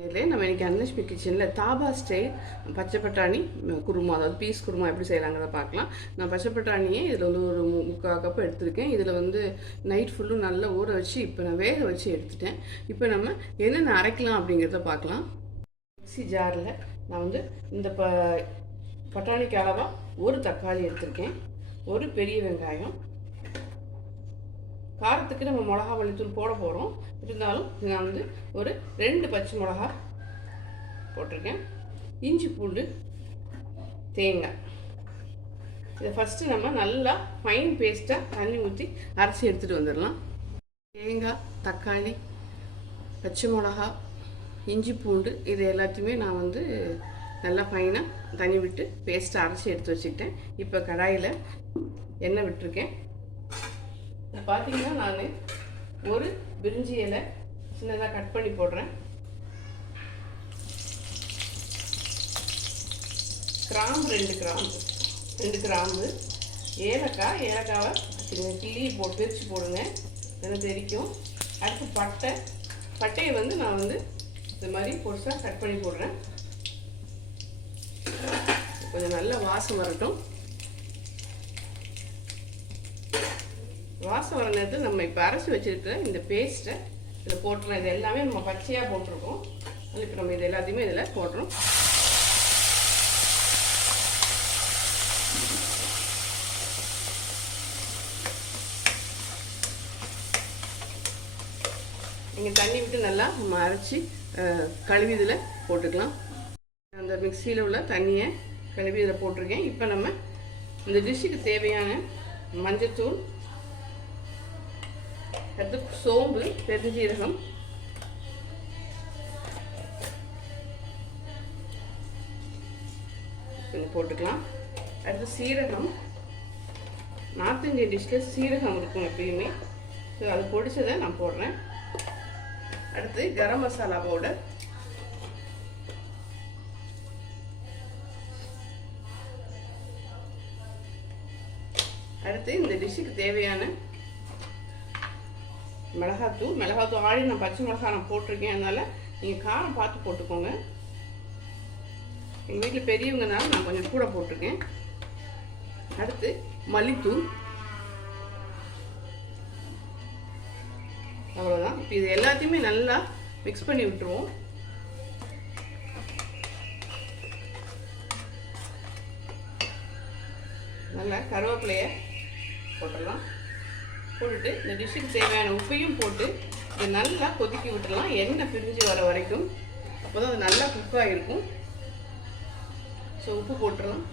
நம்ம இன்றைக்கி அன்னலட்சுமி கிச்சனில் தாபா ஸ்டைல் பச்சை பட்டாணி குருமா, அதாவது பீஸ் குருமா எப்படி செய்கிறாங்கிறத பார்க்கலாம். நான் பச்சை பட்டாணியே இதில் ஒரு 3/4 கப் எடுத்திருக்கேன். இதில் நைட் ஃபுல்லும் நல்லா ஊற வச்சு இப்போ நான் வேக வச்சு எடுத்துட்டேன். இப்போ நம்ம என்னென்ன அரைக்கலாம் அப்படிங்கிறத பார்க்கலாம். மிக்ஸி ஜாரில் நான் இந்த பட்டாணிக்கு அளவாக ஒரு தக்காளி எடுத்திருக்கேன், ஒரு பெரிய வெங்காயம். காரத்துக்கு நம்ம மிளகா மல்லித்தூள் போட போகிறோம், இருந்தாலும் நான் ஒரு 2 பச்சை மிளகா போட்டிருக்கேன். இஞ்சி பூண்டு, தேங்காய். இதை ஃபஸ்ட்டு நம்ம நல்லா ஃபைன் பேஸ்ட்டாக தண்ணி ஊற்றி அரைச்சி எடுத்துகிட்டு வந்துடலாம். தேங்காய், தக்காளி, பச்சை மிளகா, இஞ்சி பூண்டு இது எல்லாத்தையுமே நான் நல்லா ஃபைனாக தண்ணி விட்டு பேஸ்ட்டாக அரைச்சி எடுத்து வச்சுக்கிட்டேன். இப்போ கடாயில் எண்ணெய் விட்டுருக்கேன். இதை பார்த்தீங்கன்னா நான் ஒரு பிரிஞ்சி இலை சின்னதாக கட் பண்ணி போடுறேன். கிராம்பு 2 கிராம்பு, ஏலக்காவை கிள்ளி பிரித்து போடுங்க, எனக்கு தெரிக்கும். அடுத்து பட்டையை நான் இது மாதிரி பொருசாக கட் பண்ணி போடுறேன். கொஞ்சம் நல்ல வாசம் வரட்டும். வாசம் வர நேரத்தில் நம்ம இப்போ அரைச்சி வச்சுருக்கிற இந்த பேஸ்ட்டை இதில் போட்டுடலாம். இது எல்லாமே நம்ம பச்சையாக போட்டிருக்கோம். அது இப்போ நம்ம இது எல்லாத்தையுமே இதில் போட்டுறோம். நீங்கள் தண்ணி விட்டு நல்லா நம்ம அரைச்சி கழுவி இதில் போட்டுக்கலாம். அந்த மிக்சியில் உள்ள தண்ணியை கழுவி இதில் போட்டிருக்கேன். இப்போ நம்ம இந்த டிஷ்ஷுக்கு தேவையான மஞ்சத்தூள், அடுத்து சோம்பு, பெருஞ்சீரகம், கொஞ்சம் போட்டுக்கலாம். அடுத்து சீரகம், நார்த் இந்தியன் டிஷ்ஷில் சீரகம் இருக்கும் எப்பயுமே, ஸோ அது பொடிச்சதை நான் போடுறேன். அடுத்து கரம் மசாலா பவுடர், அடுத்து இந்த டிஷ்ஷுக்கு தேவையான மிளகாத்தூள் ஆல்ரெடி நான் பச்சை மிளகாய் நான் போட்டிருக்கேன், அதனால் நீங்கள் காரம் பார்த்து போட்டுக்கோங்க. எங்கள் வீட்டில் பெரியவங்கனால நான் கொஞ்சம் கூட போட்டிருக்கேன். அடுத்து மல்லித்தூள், அவ்வளோதான். இப்போ இது எல்லாத்தையுமே நல்லா மிக்ஸ் பண்ணி விட்டுருவோம். நல்லா கருவேப்பிலையை போட்டுடலாம். போட்டுட்டு இந்த டிஷ்ஷுக்கு தேவையான உப்பையும் போட்டு இதை நல்லா கொதிக்க விட்டுடலாம், எண்ணெய் பிரிஞ்சு வர வரைக்கும். அப்போ தான் அது நல்லா குக்காக இருக்கும். ஸோ உப்பு போட்டுடலாம்.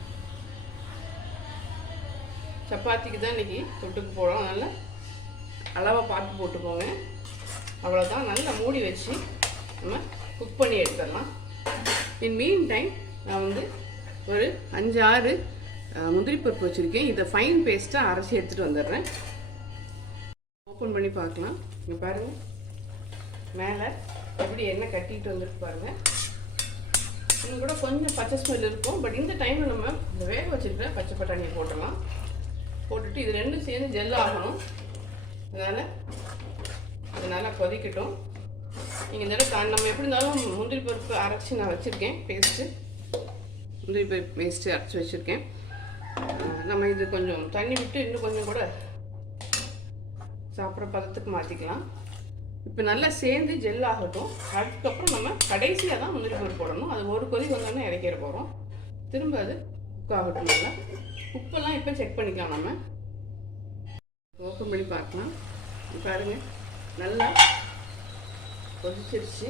சப்பாத்திக்கு தான் இன்றைக்கி தொட்டுக்கு போடுறோம், அதனால் அளவாக பார்த்து போட்டுக்கோங்க. அவ்வளோதான். நல்லா மூடி வச்சு நம்ம குக் பண்ணி எடுத்துடலாம். இன் மீன் டைம் நான் ஒரு 5-6 முந்திரி பருப்பு வச்சுருக்கேன். இதை ஃபைன் பேஸ்ட்டாக அரைச்சி எடுத்துகிட்டு வந்துடுறேன். ஓப்பன் பண்ணி பார்க்கலாம். இங்கே பாருங்கள், மேலே எப்படி எண்ணெய் கட்டிட்டு வந்துட்டு பாருங்கள். இன்னும் கூட கொஞ்சம் பச்சை ஸ்மெல் இருக்கும். பட் இந்த டைமில் நம்ம இந்த வேக வச்சுருக்கிற பச்சை பட்டாணியை போட்டுடலாம். போட்டுட்டு இது ரெண்டும் சேர்ந்து ஜெல் ஆகணும். அதனால் இது நல்லா கொதிக்கட்டும். நீங்கள் இந்த தடவை நம்ம எப்படி இருந்தாலும் முந்திரி பருப்பு அரைச்சி நான் வச்சுருக்கேன், முந்திரி பருப்பு பேஸ்ட்டு அரைச்சி வச்சுருக்கேன். நம்ம இது கொஞ்சம் தண்ணி விட்டு இன்னும் கொஞ்சம் கூட சாப்பிட்ற பதத்துக்கு மாற்றிக்கலாம். இப்போ நல்லா சேர்ந்து ஜெல் ஆகட்டும். அதுக்கப்புறம் நம்ம கடைசியாக தான் முந்திரி பருப்பு போடணும். அது ஒரு கொதி வந்தோடனே இறக்கிற போகிறோம். திரும்ப அது குக் ஆகட்டும். நல்லா உப்பெல்லாம் இப்போ செக் பண்ணிக்கலாம். நம்ம ஓப்பன் பண்ணி பார்க்கலாம். பாருங்கள், நல்லா கொதிச்சிருச்சு.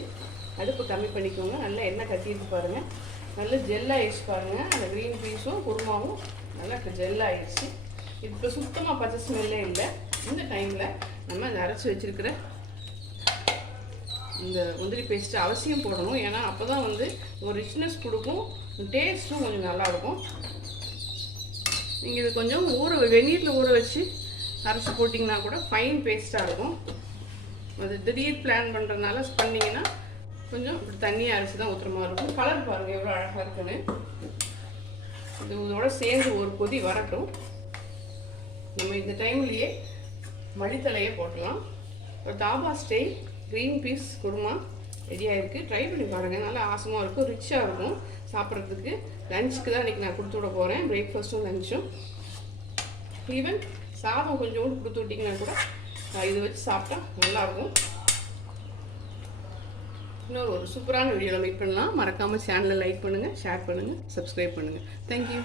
அடுப்பு கம்மி பண்ணிக்கோங்க. நல்லா எண்ணெய் கட்டிட்டு பாருங்கள். நல்லா ஜெல்லாகிடுச்சு பாருங்கள். அந்த க்ரீன் பீஸும் குருமாவும் நல்லா இப்போ ஜெல்லாகிடுச்சு. இப்போ சுத்தமாக பச்சை ஸ்மெல்லே இல்லை. இந்த டைமில் நம்ம அதை அரைச்சி வச்சுருக்கிற இந்த முந்திரி பேஸ்ட்டு அவசியம் போடணும். ஏன்னா அப்போ தான் ஒரு ரிச்னஸ் கொடுக்கும், டேஸ்ட்டும் கொஞ்சம் நல்லாயிருக்கும். நீங்கள் இது கொஞ்சம் வெந்நீரில் ஊற வச்சு அரைச்சி போட்டிங்கன்னா கூட ஃபைன் பேஸ்ட்டாக இருக்கும். அது திடீர் பிளான் பண்ணுறதுனால பண்ணிங்கன்னா கொஞ்சம் இப்படி தண்ணியாக அரைச்சி தான் ஊற்றுற மாதிரி இருக்கும். கலர் பாருங்கள் எவ்வளோ அழகாக இருக்குன்னு. இதோட சேர்ந்து ஒரு கொதி வரட்டும். நம்ம இந்த டைம்லேயே மல்லித்தலையை போட்டலாம். ஒரு dhaba style green peas kurma ரெடியாக இருக்குது. ட்ரை பண்ணி பாருங்கள், நல்லா ஆசமாக இருக்கும், ரிச்சாக இருக்கும் சாப்பிட்றதுக்கு. லஞ்சுக்கு தான் இன்றைக்கி நான் கொடுத்து விட போகிறேன், பிரேக்ஃபாஸ்ட்டும் லஞ்சும். ஈவன் சாதம் கொஞ்சோண்டு கொடுத்து விட்டிங்கன்னா கூட இது வச்சு சாப்பிட்டா நல்லாயிருக்கும். இன்னொரு ஒரு சூப்பரான வீடியோவில் மீட் பண்ணலாம். மறக்காமல் சேனலை லைக் பண்ணுங்கள், ஷேர் பண்ணுங்கள், சப்ஸ்கிரைப் பண்ணுங்கள். தேங்க்யூ.